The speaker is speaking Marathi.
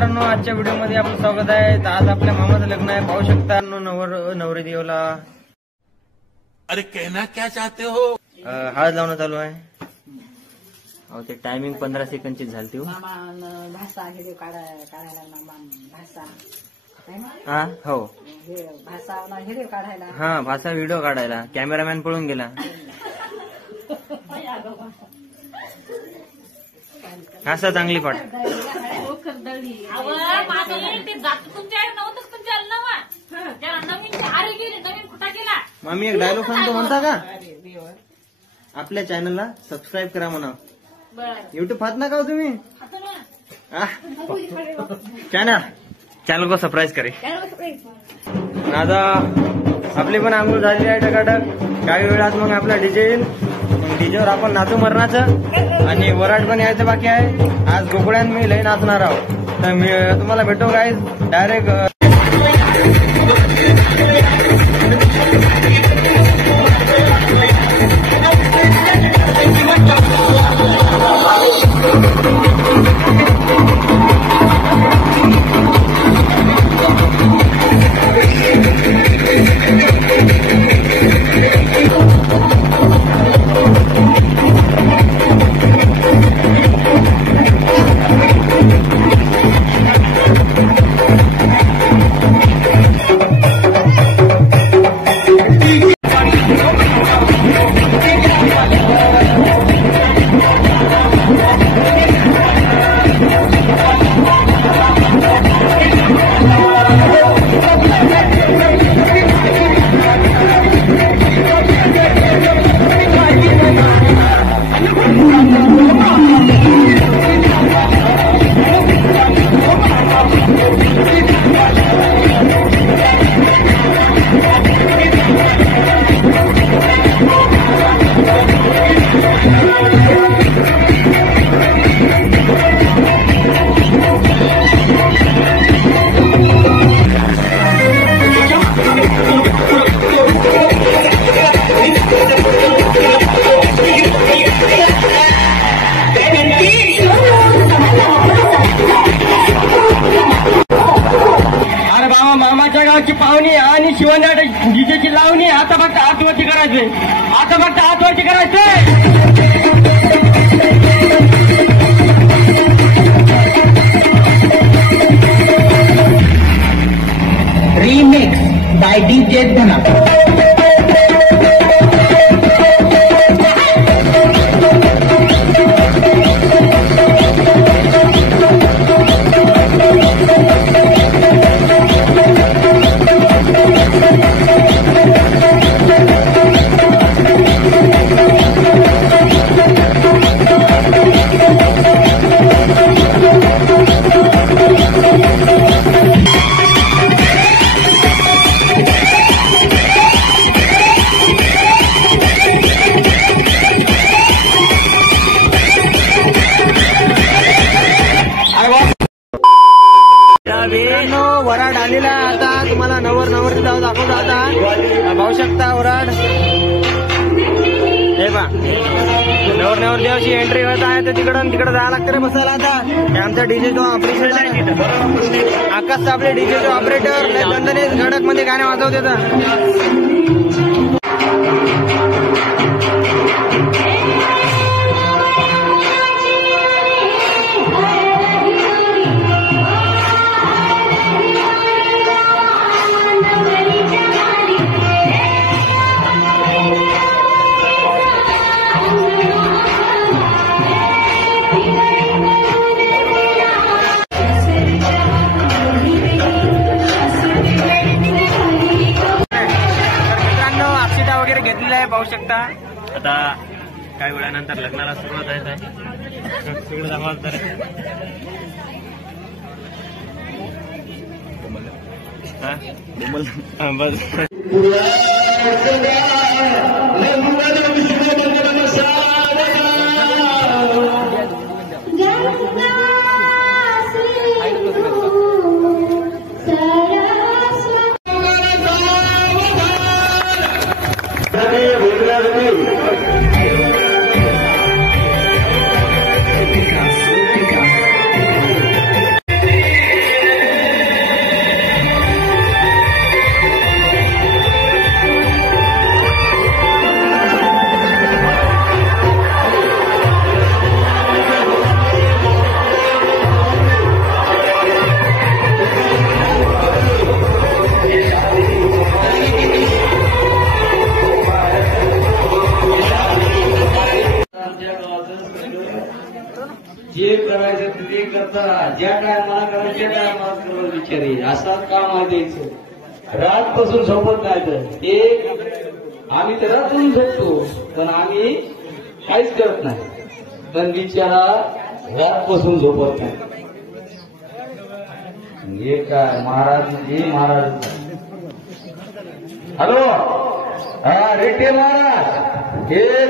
मित्रांनो, आजच्या व्हिडिओमध्ये आपलं स्वागत आहे. तर आज आपल्या मामाचं लग्न आहे, पाहू शकता. नवरी देवला अरे कहना क्या चाहते हो. हळद लावणं चालू आहे. अहो ते टायमिंग 15 सेकंडची झाली. भाषा हे काढायला भाषा हा हो भाषा व्हिडिओ काढायला. हा भाषा व्हिडिओ काढायला. कॅमेरामॅन पळून गेला. असं चांगली पाठ. मम्मी एक डायलॉग सांगतो, म्हणता का? आपल्या चॅनलला सबस्क्राईब करा म्हणा. युट्यूब पाहत ना का हो तुम्ही? चॅनल को सरप्राईज करे. आता आपली पण आंघोळ झालेली आहे टकाटक. काही वेळात मग आपला डीजे येईल. डीजेवर आपण नाचू मरणाचं. आणि वराड पण यायचं बाकी आहे. आज गोकुळ्यात मी लई नाचणार आहोत. तर मी तुम्हाला भेटो काय डायरेक्ट. मामाच्या गावची पाहुणी आणि शिवण्या डीजेची लावणी. आता फक्त आत्महत्या करायचे. आता फक्त आत्महत्या करायचे. रिमिक्स बाय डीजे धना. वराड आलेला. आता तुम्हाला नवरी जाऊ दाखवतो. आता पाहू शकता वराड. हे पा नवर देवाची एंट्री होत आहे. तर तिकडे जायला लागतं रे बसायला. आता आमचा डीजेचा ऑपरेटर आहे आकाश साबळे. डीजेचा ऑपरेटर बंधने धडक मध्ये गाणे वाजवते. पाहू शकता. आता काही वेळानंतर लग्नाला सुरुवात आहे. सगळं दाखवा तर बस. बिचारी करता ज्या टायमाला करा त्या टायमाला करा बिचारी असा काम आहे द्यायचं रातपासून झोपत नाही तर ते आम्ही तर रातून झोपतो पण आम्ही काहीच करत नाही पण बिचारा रातपासून झोपत नाही हे काय महाराज हे महाराज हॅलो हा रेड्डी महाराज हे